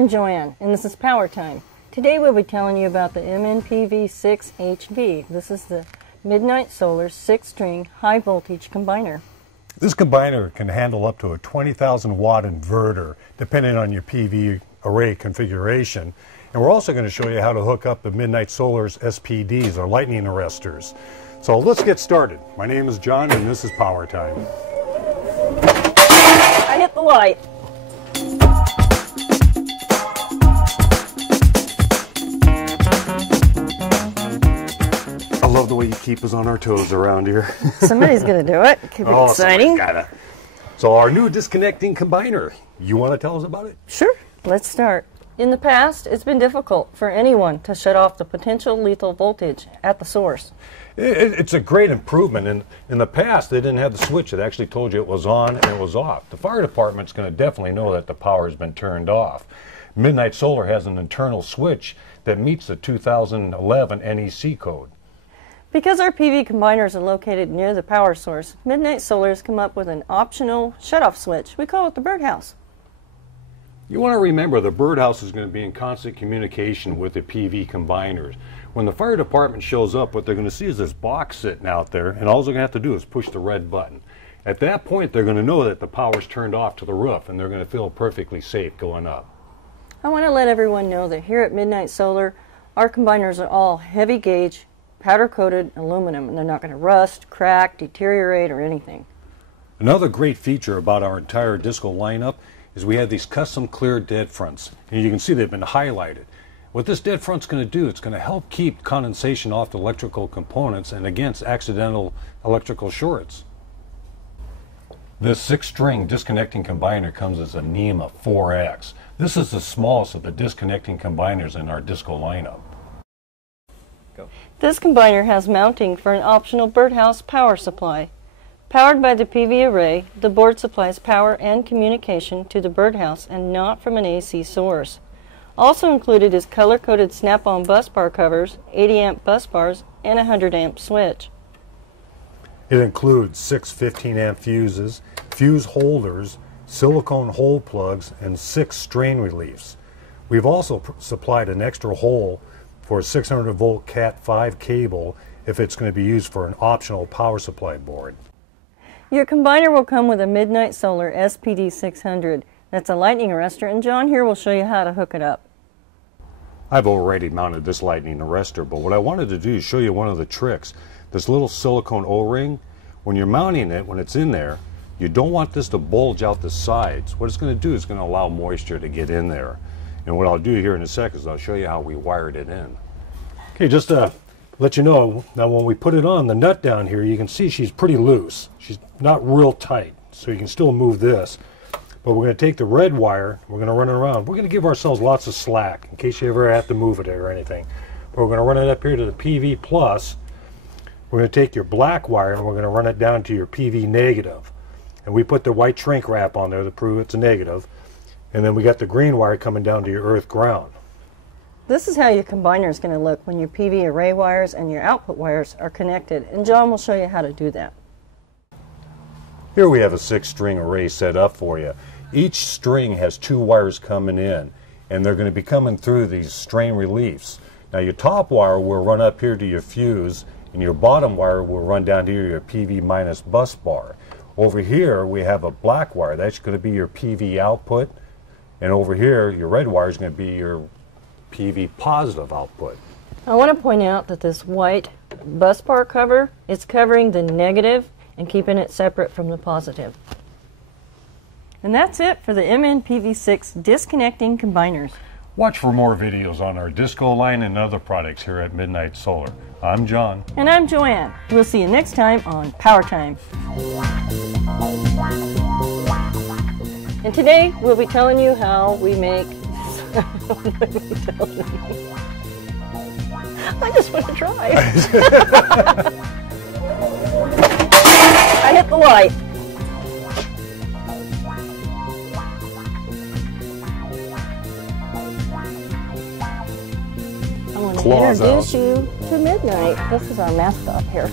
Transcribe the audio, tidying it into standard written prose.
I'm Joanne, and this is Power Time. Today we'll be telling you about the MNPV6HV. This is the MidNite Solar 6-string high-voltage combiner. This combiner can handle up to a 20,000 watt inverter, depending on your PV array configuration. And we're also going to show you how to hook up the MidNite Solar's SPDs, or lightning arresters. So let's get started. My name is John, and this is Power Time. I hit the light. I love the way you keep us on our toes around here. Somebody's going to do it. Keep it exciting. So our new disconnecting combiner, you want to tell us about it? Sure. Let's start. In the past, it's been difficult for anyone to shut off the potential lethal voltage at the source. It's a great improvement. In the past, they didn't have the switch that actually told you it was on and it was off. The fire department's going to definitely know that the power has been turned off. MidNite Solar has an internal switch that meets the 2011 NEC code. Because our PV combiners are located near the power source, MidNite Solar has come up with an optional shutoff switch. We call it the birdhouse. You want to remember the birdhouse is going to be in constant communication with the PV combiners. When the fire department shows up, what they're going to see is this box sitting out there, and all they're going to have to do is push the red button. At that point, they're going to know that the power's turned off to the roof, and they're going to feel perfectly safe going up. I want to let everyone know that here at MidNite Solar, our combiners are all heavy gauge, powder-coated aluminum, and they're not going to rust, crack, deteriorate, or anything. Another great feature about our entire Disco lineup is we have these custom clear dead fronts, and you can see they've been highlighted. What this dead front's going to do, it's going to help keep condensation off the electrical components and against accidental electrical shorts. This 6-string disconnecting combiner comes as a NEMA 4X. This is the smallest of the disconnecting combiners in our Disco lineup. This combiner has mounting for an optional birdhouse power supply. Powered by the PV array, the board supplies power and communication to the birdhouse and not from an AC source. Also included is color-coded snap-on busbar covers, 80-amp busbars, and a 100-amp switch. It includes 6 15-amp fuses, fuse holders, silicone hole plugs, and 6 strain reliefs. We've also supplied an extra hole for a 600-volt Cat5 cable if it's going to be used for an optional power supply board. Your combiner will come with a MidNite Solar SPD600. That's a lightning arrestor, and John here will show you how to hook it up. I've already mounted this lightning arrestor, but what I wanted to do is show you one of the tricks. This little silicone O-ring, when you're mounting it, when it's in there, you don't want this to bulge out the sides. What it's going to do is going to allow moisture to get in there. And what I'll do here in a second is I'll show you how we wired it in. Okay, just to let you know, now when we put it on, the nut down here, you can see she's pretty loose. She's not real tight, so you can still move this. But we're going to take the red wire, we're going to run it around. We're going to give ourselves lots of slack in case you ever have to move it or anything. But we're going to run it up here to the PV plus. We're going to take your black wire and we're going to run it down to your PV negative. And we put the white shrink wrap on there to prove it's a negative. And then we got the green wire coming down to your earth ground. This is how your combiner is going to look when your PV array wires and your output wires are connected, and John will show you how to do that. Here we have a 6-string array set up for you. Each string has 2 wires coming in, and they're going to be coming through these strain reliefs. Now your top wire will run up here to your fuse, and your bottom wire will run down to your PV minus bus bar. Over here we have a black wire. That's going to be your PV output. And over here, your red wire is going to be your PV positive output. I want to point out that this white bus bar cover is covering the negative and keeping it separate from the positive. And that's it for the MNPV6 disconnecting combiners. Watch for more videos on our Disco line and other products here at MidNite Solar. I'm John. And I'm Joanne. We'll see you next time on Power Time. And today we'll be telling you how we make... I just want to try. I hit the light. I want to introduce you to MidNite. This is our mascot here.